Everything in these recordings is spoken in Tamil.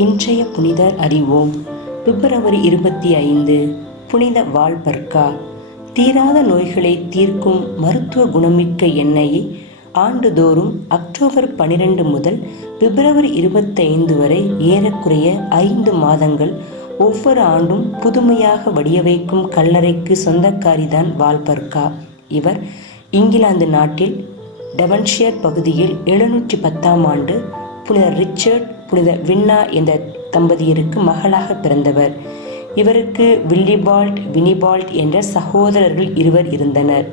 இன்றைய புனிதர் அறிவோம். பிப்ரவரி 25 புனித வால்பர்கா. தீராத நோய்களை தீர்க்கும் மருத்துவ குணமிக்க எண்ணெயை ஆண்டுதோறும் அக்டோபர் 12 முதல் பிப்ரவரி 25 வரை ஏறக்குறைய 5 மாதங்கள் ஒவ்வொரு ஆண்டும் புதுமையாக வடிய வைக்கும் கல்லறைக்கு சொந்தக்காரிதான் வால்பர்கா. இவர் இங்கிலாந்து நாட்டில் டெவன்ஷியர் பகுதியில் 710ஆம் ஆண்டு புனித ரிச்சர்ட், புனித வின்னா என்ற தம்பதியருக்கு மகளாக பிறந்தவர். இவருக்கு வில்லிபால்ட், வினிபால்ட் என்ற சகோதரர்கள் 2 இருந்தனர்.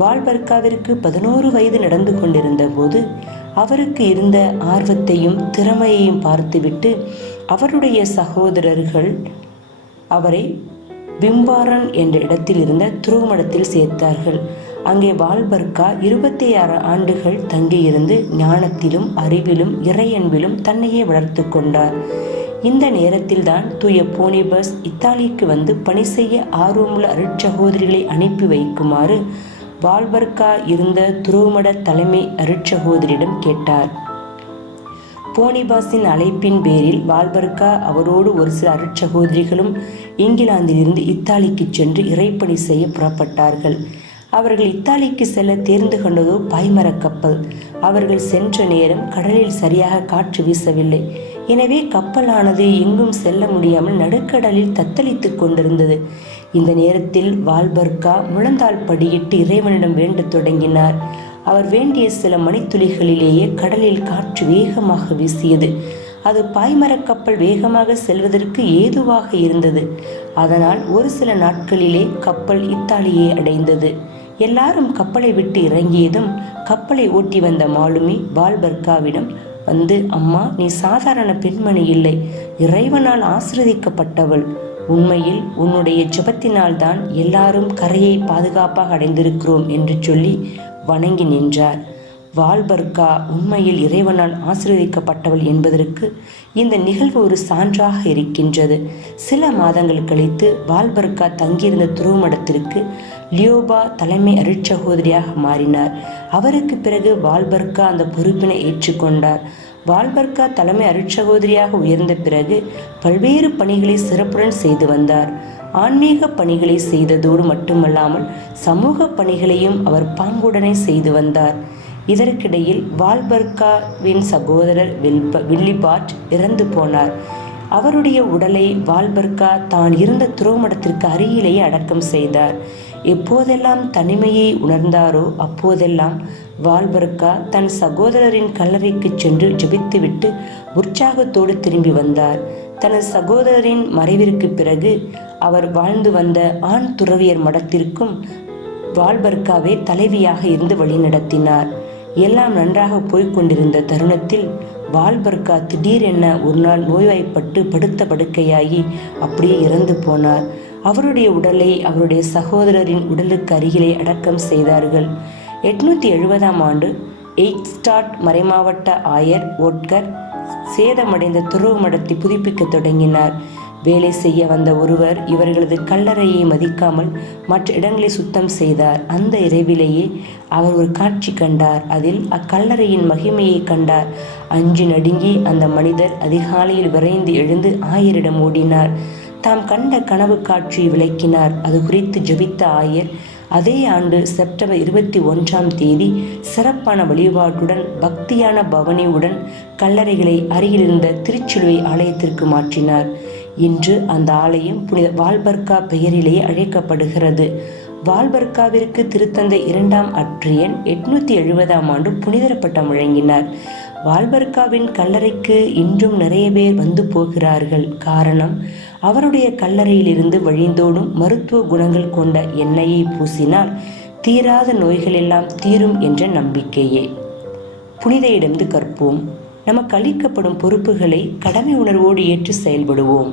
வால்பர்காவிற்கு 11 வயது நடந்து கொண்டிருந்த போது அவருக்கு இருந்த ஆர்வத்தையும் திறமையையும் பார்த்துவிட்டு அவருடைய சகோதரர்கள் அவரை விம்பாரன் என்ற இடத்தில் இருந்த துருவமடத்தில் சேர்த்தார்கள். அங்கே வால்பர்கா 26 ஆண்டுகள் தங்கியிருந்து ஞானத்திலும் அறிவிலும் இறையன்பிலும் தன்னையே வளர்த்து கொண்டார். இந்த நேரத்தில்தான் தூய போனிபஸ் இத்தாலிக்கு வந்து பணி செய்ய ஆர்வமுள்ள அருட்சகோதரிகளை அனுப்பி வைக்குமாறு வால்பர்கா இருந்த துருவமட தலைமை அருட்சகோதரியிடம் கேட்டார். போனிபாஸின் அழைப்பின் பேரில் வால்பர்கா அவரோடு ஒரு சில அருட்சகோதரிகளும் இங்கிலாந்திலிருந்து இத்தாலிக்கு சென்று இறைப்பணி செய்ய புறப்பட்டார்கள். அவர்கள் இத்தாலிக்கு செல்ல தேர்ந்து கொண்டதோ பாய்மரக் கப்பல். அவர்கள் சென்ற நேரம் கடலில் சரியாக காற்று வீசவில்லை. எனவே கப்பலானது எங்கும் செல்ல முடியாமல் நடுக்கடலில் தத்தளித்துக் கொண்டிருந்தது. இந்த நேரத்தில் வால்பர்கா முழந்தாள் படியிட்டு இறைவனிடம் வேண்டத் தொடங்கினார். அவர் வேண்டிய சில மணித்துளிகளிலேயே கடலில் காற்று வேகமாக வீசியது. அது பாய்மரக் கப்பல் வேகமாக செல்வதற்கு ஏதுவாக இருந்தது. அதனால் ஒரு சில நாட்களிலே கப்பல் இத்தாலியை அடைந்தது. எல்லாரும் கப்பலை விட்டு இறங்கியதும் கப்பலை ஓட்டி வந்த மாலுமி வால்பர்காவிடம் வந்து, அம்மா, நீ சாதாரண பெண்மணி இல்லை, இறைவனால் ஆசீர்வதிக்கப்பட்டவள். உண்மையில் உன்னுடைய ஜெபத்தினால் தான் எல்லாரும் கரையை பாதுகாப்பாக அடைந்திருக்கிறோம் என்று சொல்லி வணங்கி நின்றார். வால்பர்கா உண்மையில் இறைவனால் ஆசீர்வதிக்கப்பட்டவள் என்பதற்கு இந்த நிகழ்வு ஒரு சான்றாக இருக்கின்றது. சில மாதங்கள் கழித்து வால்பர்கா தங்கியிருந்த துருவமடத்திற்கு லியோபா தலைமை அருட்சகோதரியாக மாறினார். அவருக்கு பிறகு வால்பர்கா அந்த பொறுப்பினை ஏற்றுக்கொண்டார். வால்பர்கா தலைமை அருட்சகோதரியாக உயர்ந்த பிறகு பல்வேறு பணிகளை சிறப்புடன் செய்து வந்தார். ஆன்மீக பணிகளை செய்ததோடு மட்டுமல்லாமல் சமூக பணிகளையும் அவர் பாங்குடனே செய்து வந்தார். இதற்கிடையில் வால்பர்காவின் சகோதரர் வில்லிபார்ட் இறந்து போனார். அவருடைய உடலை வால்பர்கா தான் இருந்த துருவமடத்திற்கு அருகிலேயே அடக்கம் செய்தார். எப்போதெல்லாம் தனிமையை உணர்ந்தாரோ அப்போதெல்லாம் வால்பர்கா தன் சகோதரரின் கல்லறைக்கு சென்று ஜெபித்துவிட்டு உற்சாகத்தோடு திரும்பி வந்தார். தனது சகோதரரின் மறைவிற்கு பிறகு அவர் வாழ்ந்து வந்த ஆண் துறவியர் மடத்திற்கும் வால்பர்காவே தலைவியாக இருந்து வழிநடத்தினார். எல்லாம் நன்றாக போய்கொண்டிருந்த தருணத்தில் வால்பர்கா திடீரென ஒரு நாள் நோய்வாய்ப்பட்டு படுத்த படுக்கையாகி அப்படியே இறந்து போனார். அவருடைய உடலை அவருடைய சகோதரரின் உடலுக்கு அருகிலே அடக்கம் செய்தார்கள். 870ஆம் ஆண்டு எய்க்ஸ்டாட் மறைமாவட்ட ஆயர் ஓட்கர் சேதமடைந்த துருவமடத்தை புதுப்பிக்க தொடங்கினார். வேலை செய்ய வந்த ஒருவர் இவர்களது கல்லறையை மதிக்காமல் மற்ற இடங்களை சுத்தம் செய்தார். அந்த இரவிலேயே அவர் ஒரு காட்சி கண்டார். அதில் அக்கல்லறையின் மகிமையை கண்டார். அஞ்சு நடுங்கி அந்த மனிதர் அதிகாலையில் விரைந்து எழுந்து ஆயரிடம் ஓடினார். தாம் கண்ட கனவு காட்சியை விளக்கினார். அது குறித்து ஜெபித்த ஆயர் அதே ஆண்டு செப்டம்பர் 21ஆம் தேதி சிறப்பான வழிபாட்டுடன் பக்தியான பவனியுடன் கல்லறைகளை அருகிலிருந்த திருச்சிலுவை ஆலயத்திற்கு மாற்றினார். இன்று அந்த ஆலயம் புனித வால்பர்கா பெயரிலேயே அழைக்கப்படுகிறது. வால்பர்காவிற்கு திருத்தந்தை 2ஆம் அட்ரியன் 870ஆம் ஆண்டு புனிதர் பட்டம் வழங்கினார். வால்பர்காவின் கல்லறைக்கு இன்றும் நிறைய பேர் வந்து போகிறார்கள். காரணம், அவருடைய கல்லறையிலிருந்து வழிந்தோடும் மருத்துவ குணங்கள் கொண்ட எண்ணெயை பூசினால் தீராத நோய்கள் எல்லாம் தீரும் என்ற நம்பிக்கையே. புனிதையிடமிருந்து கற்போம். நமக்கு அளிக்கப்படும் பொறுப்புகளை கடமை உணர்வோடு ஏற்று செயல்படுவோம்.